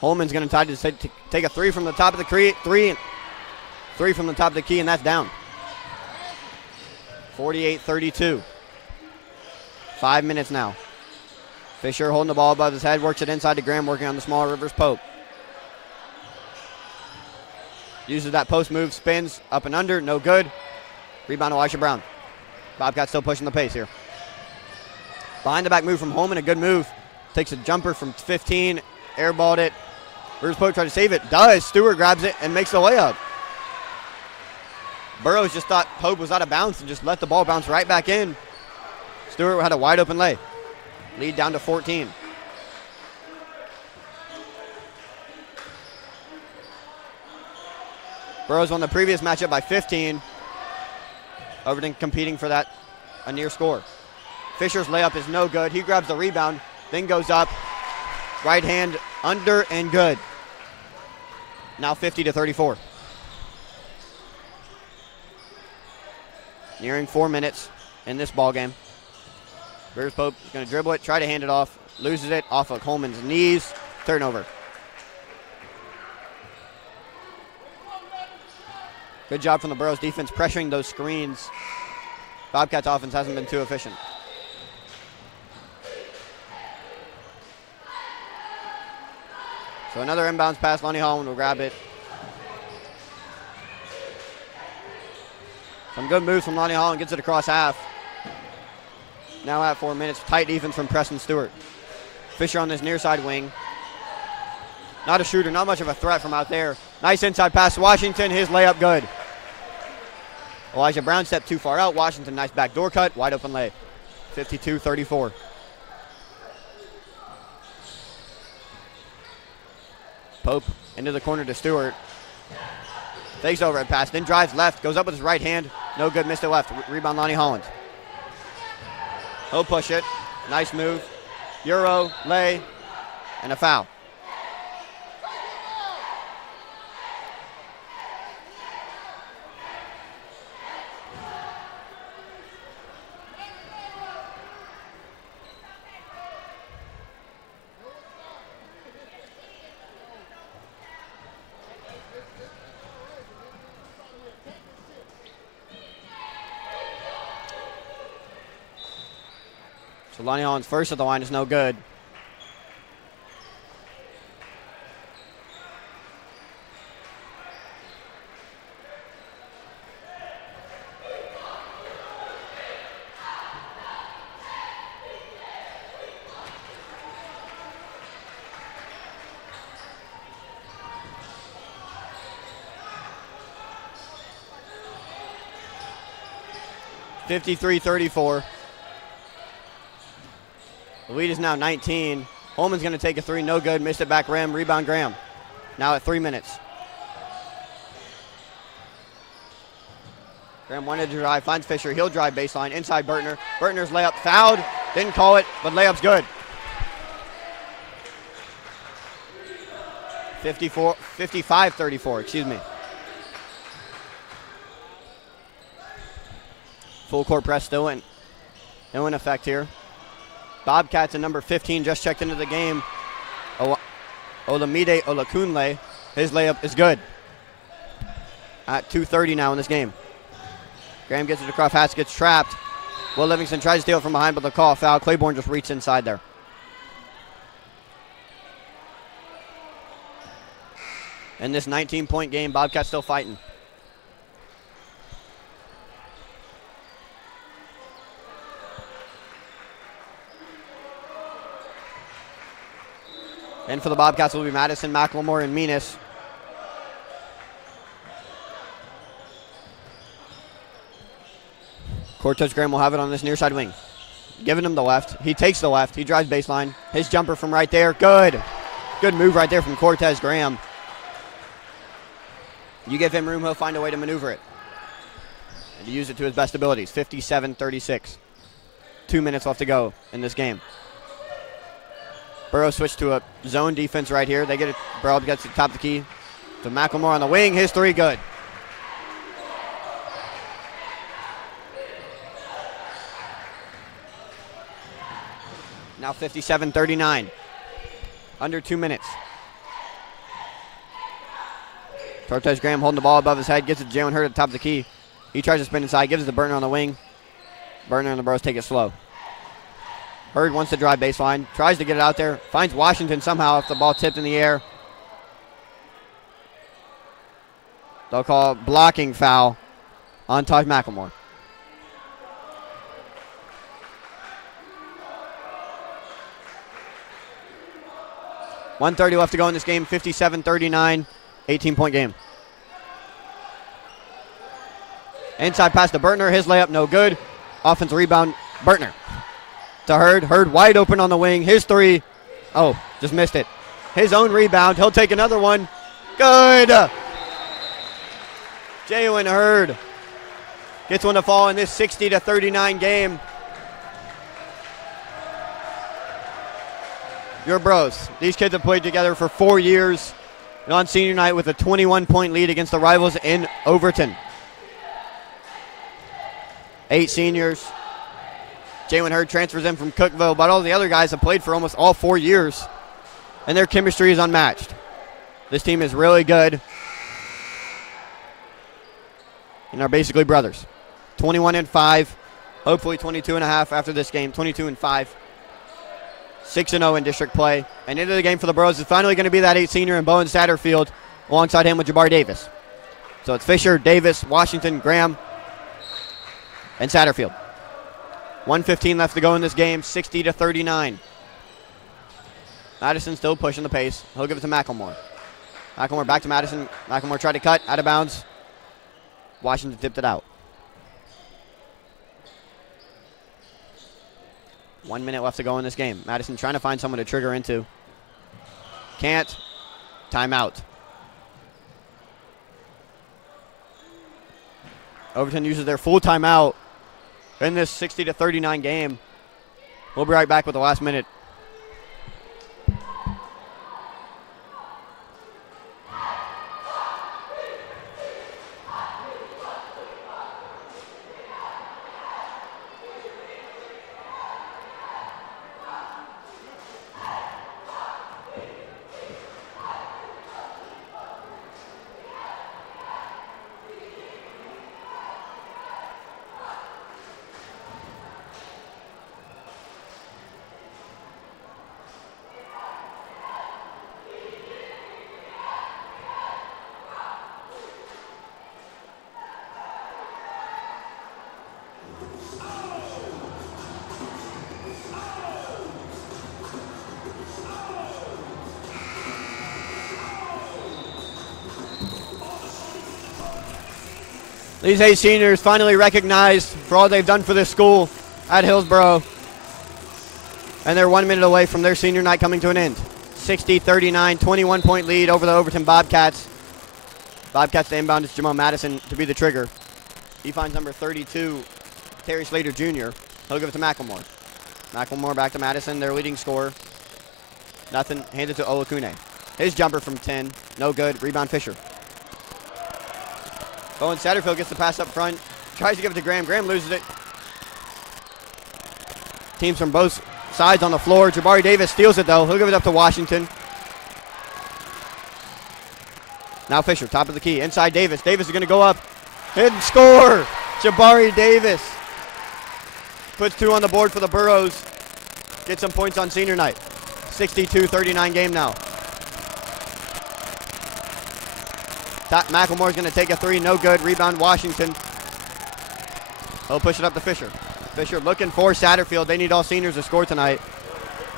Holman's going to try to take a three from the top of the key, three from the top of the key, and that's down. 48-32. 5 minutes now. Fisher holding the ball above his head, works it inside to Graham, working on the small Rivers Pope. Uses that post move, spins up and under, no good. Rebound to Elisha Brown. Bobcats still pushing the pace here. Behind the back move from Holman, a good move. Takes a jumper from 15, airballed it. Rivers Pope tried to save it, does. Stewart grabs it and makes the layup. Burros just thought Pope was out of bounds and just let the ball bounce right back in. Stewart had a wide open lay. Lead down to 14. Burros won the previous matchup by 15. Overton competing for that, a near score. Fisher's layup is no good. He grabs the rebound, then goes up. Right hand under and good. Now 50-34. Nearing 4 minutes in this ball game. Rivers Pope is going to dribble it, try to hand it off, loses it off of Coleman's knees. Turnover. Good job from the Burros defense pressuring those screens. Bobcats offense hasn't been too efficient. So another inbounds pass. Lonnie Holland will grab it. Some good moves from Lonnie Holland. Gets it across half. Now at 4 minutes. Tight defense from Preston Stewart. Fisher on this near side wing. Not a shooter, not much of a threat from out there. Nice inside pass to Washington, his layup good. Elijah Brown stepped too far out. Washington, nice backdoor cut, wide open lay. 52-34. Pope into the corner to Stewart. Fakes overhead pass, then drives left, goes up with his right hand. No good, missed it left. Rebound, Lonnie Holland. He'll push it. Nice move. Euro, lay, and a foul. So Lonnie Holland's first at the line is no good. (53-34). The lead is now 19. Holman's going to take a three, no good, missed it back rim, rebound Graham. Now at 3 minutes. Graham wanted to drive, finds Fisher, he'll drive baseline, inside Burtner. Burtner's layup fouled, didn't call it, but layup's good. 55-34, excuse me. Full court press still in effect here. Bobcats at number 15 just checked into the game. Olamide Olakunle, his layup is good. At 2:30 now in this game. Graham gets it across, Hats gets trapped. Will Livingston tries to steal it from behind, but they'll call a foul. Claiborne just reached inside there. In this 19-point game, Bobcats still fighting. And for the Bobcats will be Madison, McLemore, and Menas. Cortez Graham will have it on this near side wing. Giving him the left. He takes the left. He drives baseline. His jumper from right there. Good. Good move right there from Cortez Graham. You give him room, he'll find a way to maneuver it. And to use it to his best abilities. 57-36. 2 minutes left to go in this game. Burros switch to a zone defense right here. They get it. Burrow gets to the top of the key. To McLemore on the wing. His three good. Now 57-39. Under 2 minutes. Cortez Graham holding the ball above his head. Gets it to Jalen Hurd at the top of the key. He tries to spin inside. Gives it to Burtner on the wing. Burtner and the Burros take it slow. Hurd wants to drive baseline, tries to get it out there, finds Washington somehow if the ball tipped in the air. They'll call a blocking foul on Taj McLemore. .130 left to go in this game, 57-39, 18-point game. Inside pass to Burtner, his layup no good. Offensive rebound, Burtner. To Hurd. Hurd wide open on the wing. His three. Oh, just missed it. His own rebound. He'll take another one. Good. Jalen Hurd gets one to fall in this 60-39 game. Your Bros. These kids have played together for 4 years. And on senior night with a 21-point lead against the rivals in Overton. 8 seniors. Jalen Hurd transfers in from Cookville, but all the other guys have played for almost all 4 years, and their chemistry is unmatched. This team is really good and are basically brothers. 21-5, hopefully 22.5 after this game, 22-5. 6-0 in district play. And into the game for the Burros is finally going to be that 8 senior and Bowen Satterfield alongside him with Jabari Davis. So it's Fisher, Davis, Washington, Graham, and Satterfield. 1:15 left to go in this game, 60-39. Madison still pushing the pace. He'll give it to McElmore. McElmore back to Madison. McElmore tried to cut, out of bounds. Washington tipped it out. 1 minute left to go in this game. Madison trying to find someone to trigger into. Can't. Timeout. Overton uses their full timeout in this 60-39 game. We'll be right back with the last minute. These 8 seniors finally recognized for all they've done for this school at Hillsboro. And they're 1 minute away from their senior night coming to an end. 60-39, 21-point lead over the Overton Bobcats. Bobcats to inbound is Jamal Madison to be the trigger. He finds number 32, Terry Slater Jr. He'll give it to McElmore. McElmore back to Madison, their leading scorer. Nothing, handed to Olakune. His jumper from 10, no good. Rebound Fisher. Bowen Satterfield gets the pass up front. Tries to give it to Graham. Graham loses it. Teams from both sides on the floor. Jabari Davis steals it, though. He'll give it up to Washington. Now Fisher, top of the key. Inside Davis. Davis is going to go up and score. Jabari Davis puts 2 on the board for the Burros. Get some points on senior night. 62-39 game now. McElmore's going to take a 3, no good. Rebound Washington. He'll push it up to Fisher. Fisher looking for Satterfield. They need all seniors to score tonight.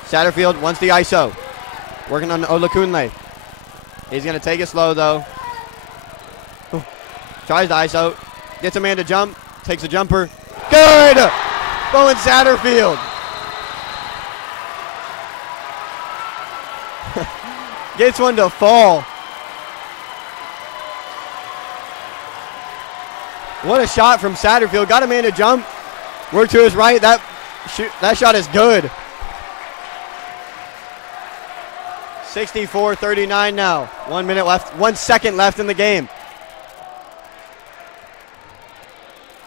Satterfield wants the ISO. Working on Olakunle. He's going to take it slow, though. Tries the ISO. Gets a man to jump. Takes a jumper. Good! Bowen Satterfield. Gets one to fall. What a shot from Satterfield. Got a man to jump. Work to his right. That shot is good. 64-39 now. 1 minute left. 1 second left in the game.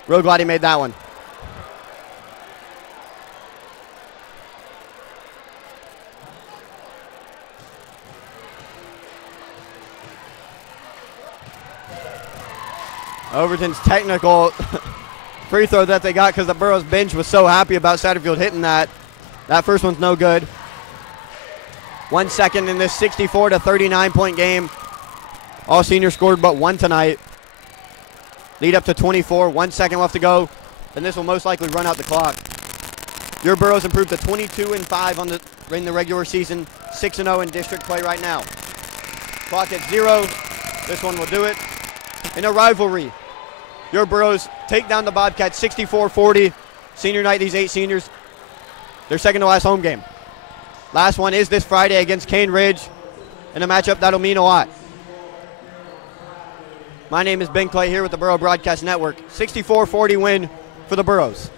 Real glad he made that one. Overton's technical free throw that they got because the Burros bench was so happy about Satterfield hitting that. That first one's no good. 1 second in this 64-39 point game. All seniors scored but 1 tonight. Lead up to 24. 1 second left to go. And this will most likely run out the clock. Your Burros improved to 22-5 in the regular season. 6-0 in district play right now. Clock at 0. This one will do it. In a rivalry, your Burros take down the Bobcats 64-40. Senior night, these 8 seniors, their second to last home game. Last one is this Friday against Cane Ridge in a matchup that'll mean a lot. My name is Ben Clay here with the Burro Broadcast Network. 64-40 win for the Burros.